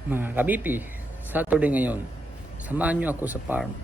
Mga kabipi, Saturday ngayon. Samahan nyo ako sa farm.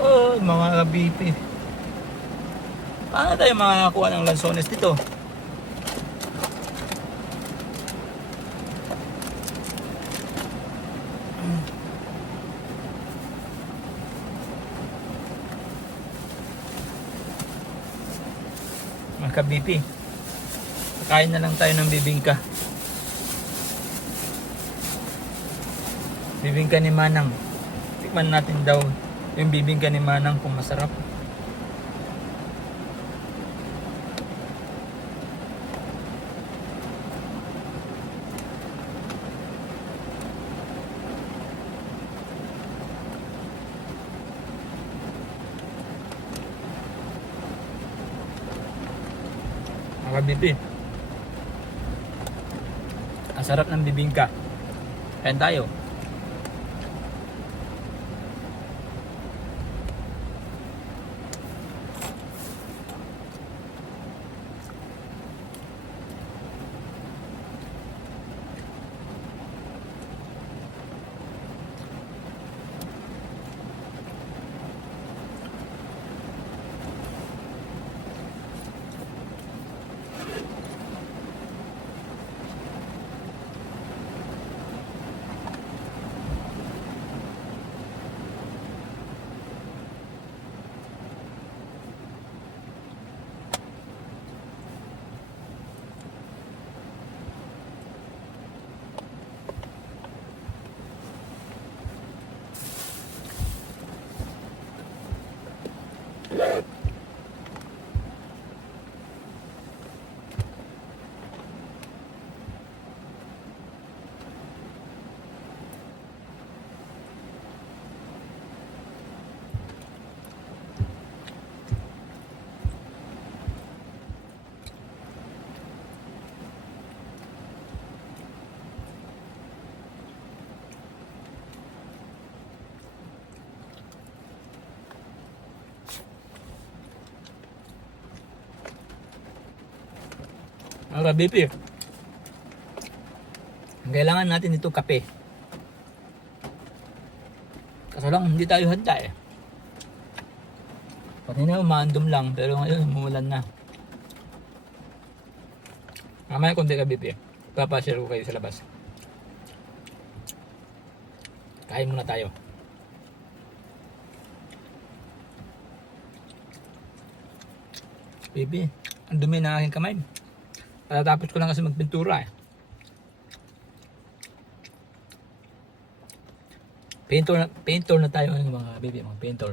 Oh, mga BP. Paano tayo makakakuha ng lansones dito? Mga ka-BP, kain na lang tayo ng bibingka. Bibingka ni Manang. Tikman natin daw yung bibingka ni Manang kung masarap. Mga BP, ang sarap ng bibingka. Kain tayo. Mga BP, ang kailangan natin ito kape. Kaso lang hindi tayo handa eh. Kanina umaandom lang pero ngayon umulan na. Mamaya konti ka BP, papashare ko kayo sa labas. Kain muna tayo. Baby, ang dumi ng aking kamay. Patatapos ko lang kasi magpintura eh. Painter na tayo ng mga baby, mga painter.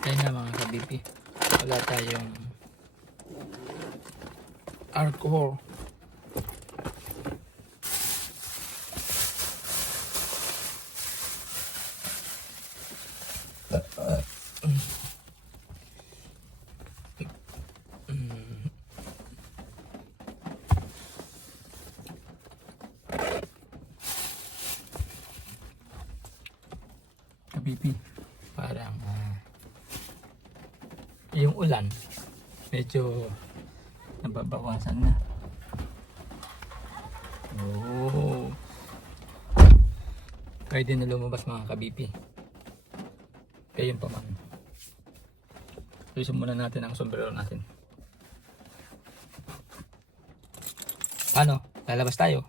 Ayun na mga kabibi, wala tayong alcohol. Kabibi, parang yung ulan medyo nababawasan na. Oh, pwede na lumabas mga kabibi. Kayun pa man, susun muna natin ang sombrero natin. Paano? Lalabas tayo?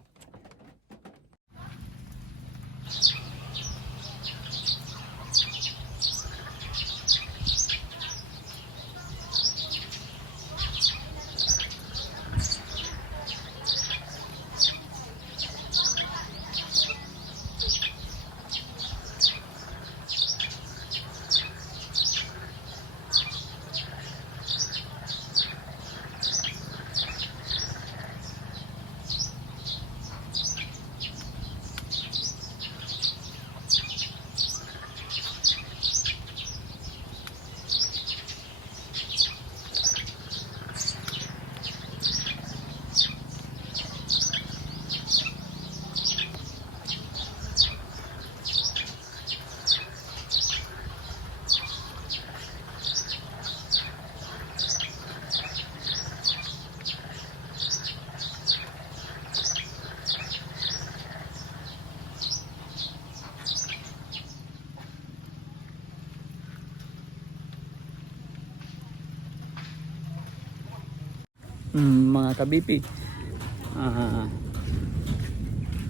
Mga kabipi,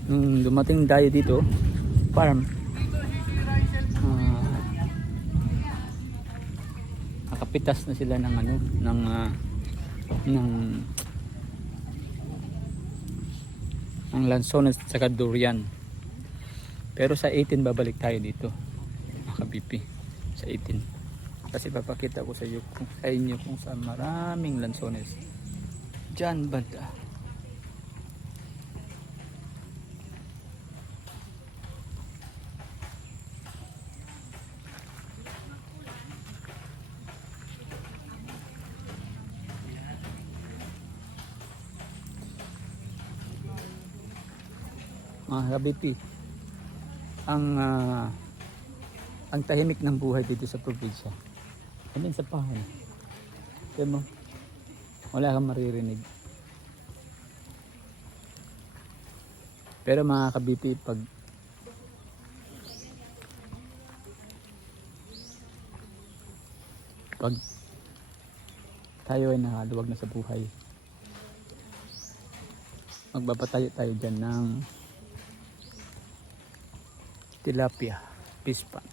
nung dumating tayo dito farm, nakapitas na sila ng ano, ng lansones at saka durian. Pero sa 18 babalik tayo dito mga kabipi, sa 18, kasi papakita ko sa inyo kung saan maraming lansones. Diyan banda. Mga kabipi, ang tahimik ng buhay dito sa probinsya. Ano sa pahay? Kaya mo, wala kang maririnig. Pero mga kabipi, pag tayo ay nakaluwag na sa buhay, magbabatayo tayo dyan ng tilapia, pispan.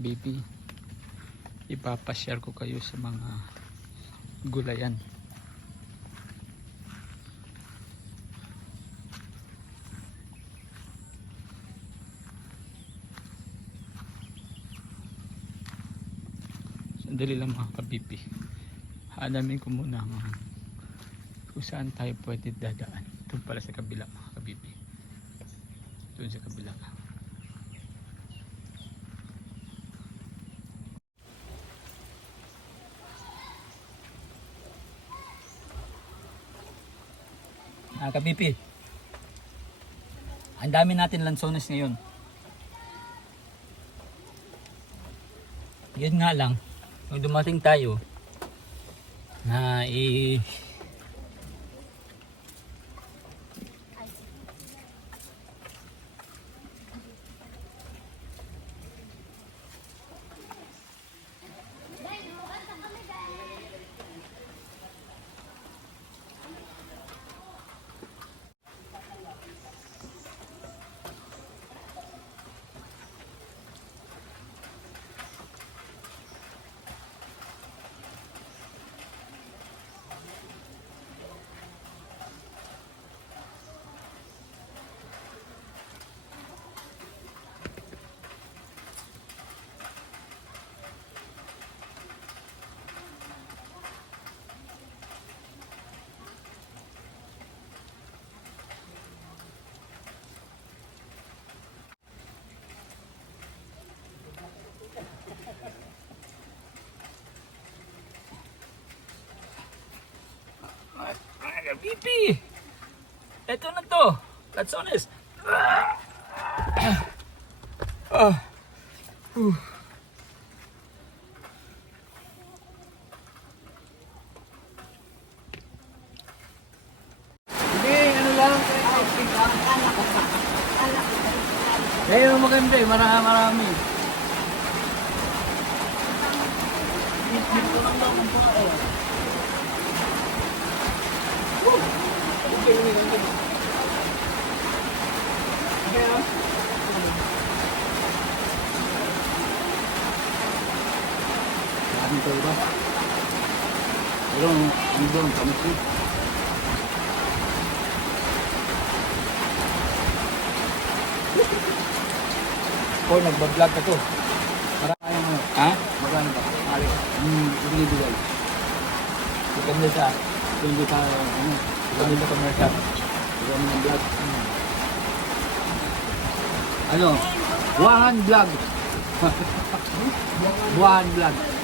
kabibi, ipapashare ko kayo sa mga gulayan. Sandali lang mga kabibi, hanamin ko muna kung saan tayo pwede dadaan. Doon pala sa kabila mga kabibi, doon sa kabila. Kabipi, ang dami natin lansones ngayon. Yun nga lang, nung dumating tayo na Kabipi, eto na to, lansones. Hindi, ano lang. Ngayon maganda eh, marami. Maraming tayo ba? Pero ano doon, kamusin? O, nagbablog ka to. Marami mo. Ha? Magkano ba? Alex, binibigay. Depende sa, Hindi sa, ano, depende sa commercial. marami ng vlog. Ano? Buwahan vlog. Buwahan vlog.